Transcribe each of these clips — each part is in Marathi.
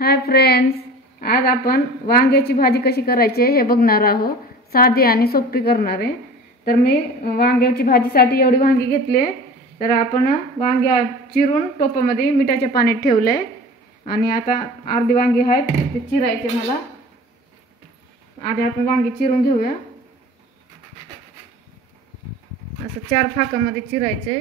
हाय फ्रेंड्स, आज आपण वांग्याची भाजी कशी करायची हे बघणार आहोत। साधी आणि सोपी करणार आहे। तर मी वांग्याची भाजीसाठी एवढी वांगी घेतले। तर आपण वांगी चिरून टोपामध्ये मिठाच्या पाण्यात ठेवले आणि आता अर्धी वांगी आहेत ते चिरायचे मला। आधी आपण वांगी चिरून घेऊया। असं 4 फाकामध्ये चिरायचे।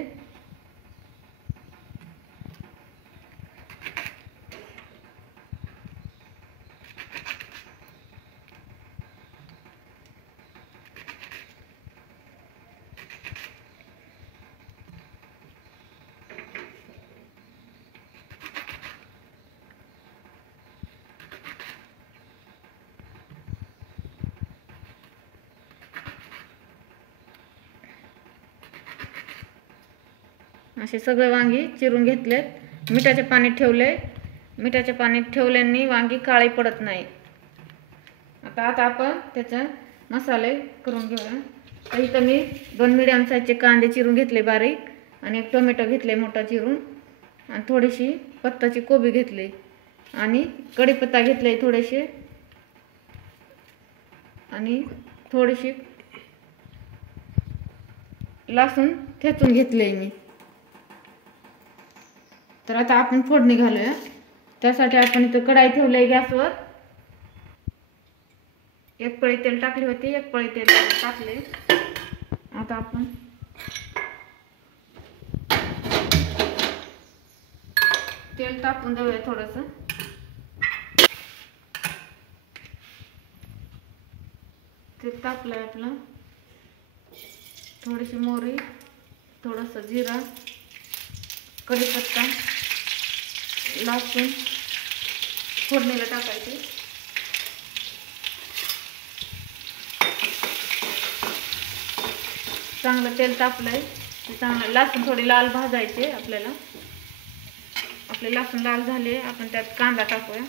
असे सगळे वांगी चिरून घेतलेत, मिठाच्या पाण्यात ठेवले। मिठाच्या पाण्यात ठेवल्याने वांगी काळी पडत नाही। आता आपण त्याचे मसाले करून घेऊया। तर इथे मी 2 मीडियम साइजचे कांदे चिरून घेतले बारीक आणि 1 टोमॅटो घेतले मोठा चिरून आणि थोडीशी पत्ताची कोबी घेतली आणि कढीपत्ता घेतले थोडेसे आणि थोडीशी लसूण ठेचून घेतले मी। तर आता आपण फोडणी घालूया। त्यासाठी आपण इथे कढई ठेवली गॅसवर। 1 पळी तेल टाकले होते, 1 पळी तेल टाकले। आता आपण तेल टाकून देऊया थोडंसं। तेल टाकलंय आपलं। थोडीशी मोहरी, थोडासा जिरा, कढीपत्ता, लसूण फोडणीला टाकायचे। चांगलं तेल तापलंय, चांगलं लसूण थोडी लाल भाजायचे आपल्याला। आपले लसूण लाल झाले, आपण त्यात कांदा टाकूया।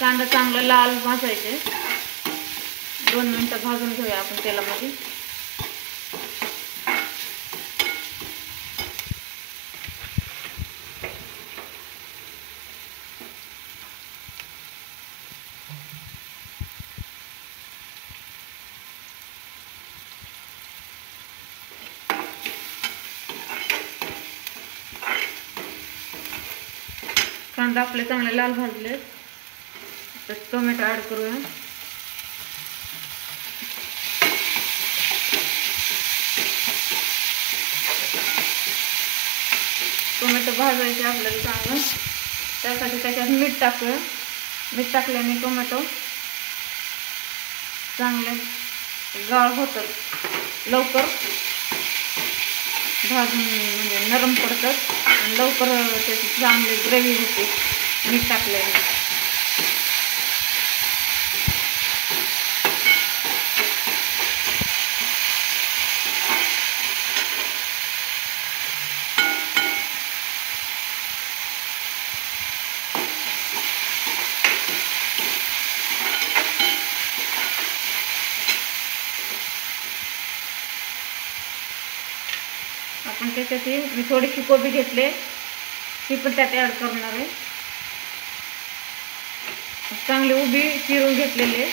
कांदा चांगला लाल भाजायचे। 2 मिनिटं भाजून घेऊया आपण तेलामध्ये। कांदा आपले चांगले लाल भाजले, तर टोमॅटो ऍड करूया। टोमॅटो भाजायचे आपल्याला चांगलं। त्यासाठी त्याच्यात मीठ टाकूया। मीठ टाकल्याने टोमॅटो चांगले गाळ होतात, लवकर भाजून म्हणजे नरम पडतात आणि लवकर त्याची चांगली ग्रेव्ही होते मीठ टाकल्याने। आपण त्याच्यात मी थोडीशी कोबी घेतले, ती पण त्यात ऍड करणार आहे। चांगली उभी चिरून घेतलेले।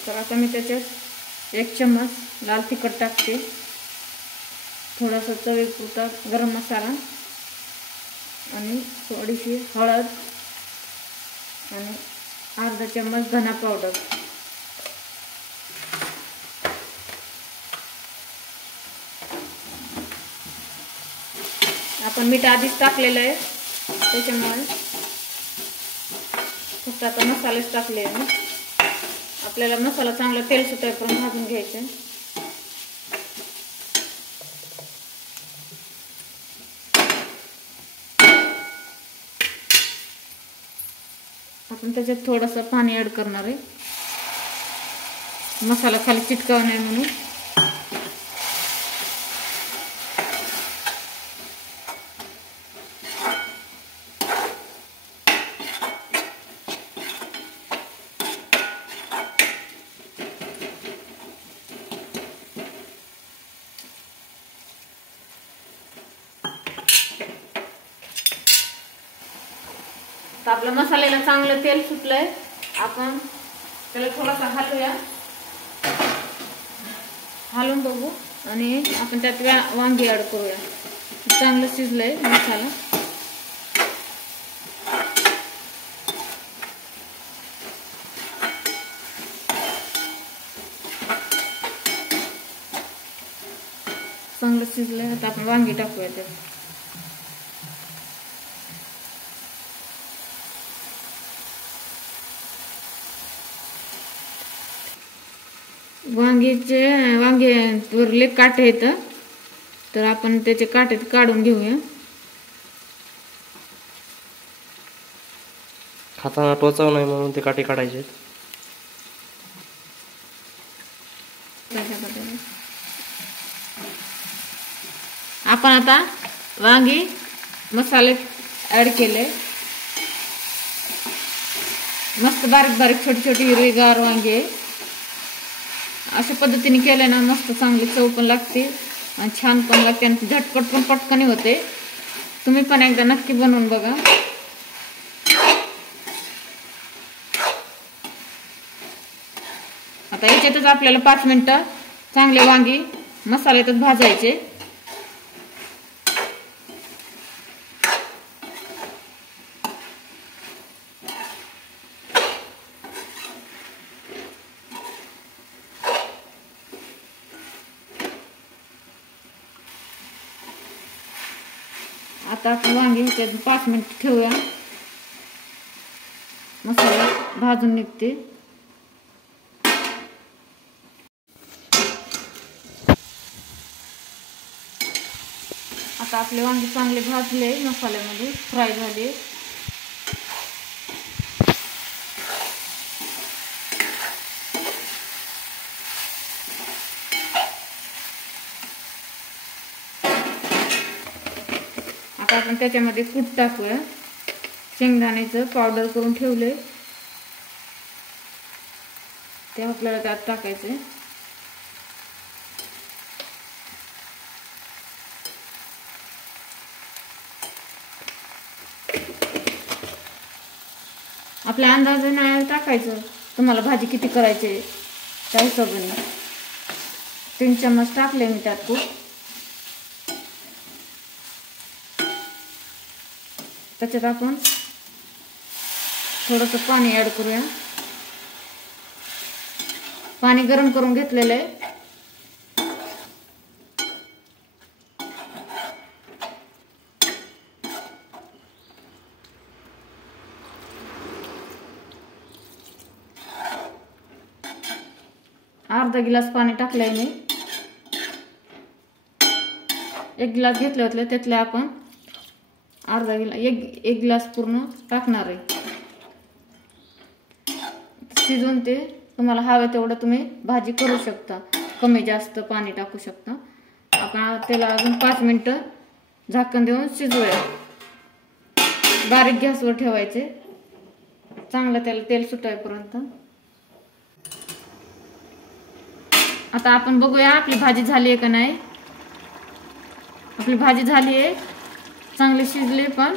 तर आता मी त्याच्यात 1 चम्मच लाल तिखट टाकते, थोडासा चवीपुरता गरम मसाला आणि थोडीशी हळद आणि अर्धा चम्मच धना पावडर। आपण मीठ आधीच टाकलेलं आहे त्याच्यामुळे फक्त आता मसालेच टाकले आहे. आपल्याला मसाला चांगला तेल सुटेपर्यंत भाजून घ्यायचं आहे. आपण त्याच्यात थोडंसं पाणी ऍड करणार आहे मसाला खाली चिटकावू नये म्हणून. तर आपल्या मसाल्याला चांगलं तेल सुटलंय. आपण त्याला थोडासा हलवूया, हलवून बघू आणि आपण त्यात वांगी ऍड करूया. चांगलं शिजलंय मसाला. चांगलं शिजलंय. आता आपण वांगी टाकूया त्यात. वांग्यावरले काटे आहेत तर आपण त्याचे काटे काढून घेऊया. खाताना टोचाव नाही म्हणून ते काटे काढायचे. आपण आता वांगी मसाले ऍड केले. मस्त बारीक बारीक छोटी छोटी हिरवीगार वांगी आहे. अशा पद्धतीने केलं ना मस्त चांगली चव पण लागते आणि छान पण लागते आणि झटपट पण पटकन होते. तुम्ही पण एकदा नक्की बनवून बघा. आता याच्यातच आपल्याला 5 मिनिटं चांगले वांगी मसाल्यातच भाजायचे. आता आपण वांगी 5 मिनिट ठेवूया. मसाला भाजून निघते. आता आपले वांगी चांगले भाजले मसाल्यामध्ये फ्राय झाले. आता आपण त्याच्यामध्ये कूट टाकूया. शेंगदाण्याचं पावडर करून ठेवले ते आपल्याला त्यात टाकायचे. आपल्या अंदाजाने टाकायचं. तुम्हाला भाजी किती करायची त्या हिशोबाने 3 चम्मच टाकले मी त्यात कूट. त्याच्यात आपण थोडंसं पाणी ऍड करूया. पाणी गरम करून घेतलेलं आहे. अर्धा गिलास पाणी टाकलंय मी. 1 गिलास घेतले होते त्यातले आपण अर्धा गिलास एक गिलास पूर्ण टाकणार आहे. शिजून ते तुम्हाला हवे तेवढं तुम्ही भाजी करू शकता. कमी जास्त पाणी टाकू शकता. आपण त्याला अजून 5 मिनिटं झाकण देऊन शिजवूया. बारीक गॅसवर ठेवायचे चांगलं त्याला तेल सुटायपर्यंत. आता आपण बघूया आपली भाजी झाली आहे का नाही. आपली भाजी झाली आहे. चांगली शिजली पण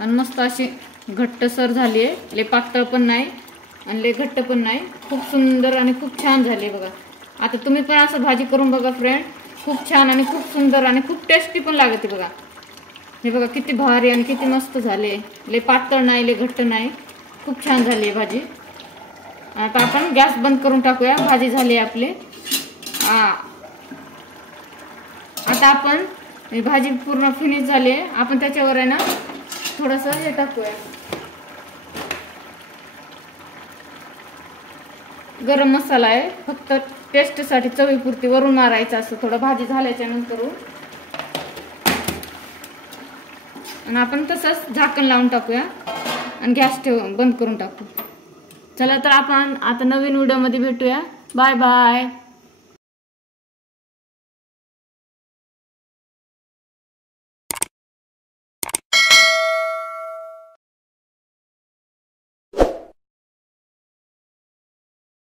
आणि मस्त अशी घट्टसर झाली आहे. लय पातळ पण नाही आणि लय घट्ट पण नाही. खूप सुंदर आणि खूप छान झाली बघा. आता तुम्ही पण असं भाजी करून बघा फ्रेंड. खूप छान आणि खूप सुंदर आणि खूप टेस्टी पण लागते बघा. हे बघा किती भारी आणि किती मस्त झाले. लय पातळ नाही लय घट्ट नाही. खूप छान झाली आहे भाजी. आता आपण गॅस बंद करून टाकूया. भाजी झाली आपली. आता आपण ही भाजी पूर्ण फिनिश झाली आहे. आपण त्याच्यावर आहे ना थोडंसं हे टाकूया, गरम मसाला आहे, फक्त टेस्टसाठी चवीपुरती वरून मारायचं असं थोडं भाजी झाल्याच्या नंतर. आणि आपण तसंच झाकण लावून टाकूया आणि गॅस बंद करून टाकू. चला तर आपण आता नवीन व्हिडिओमध्ये भेटूया. Bye bye.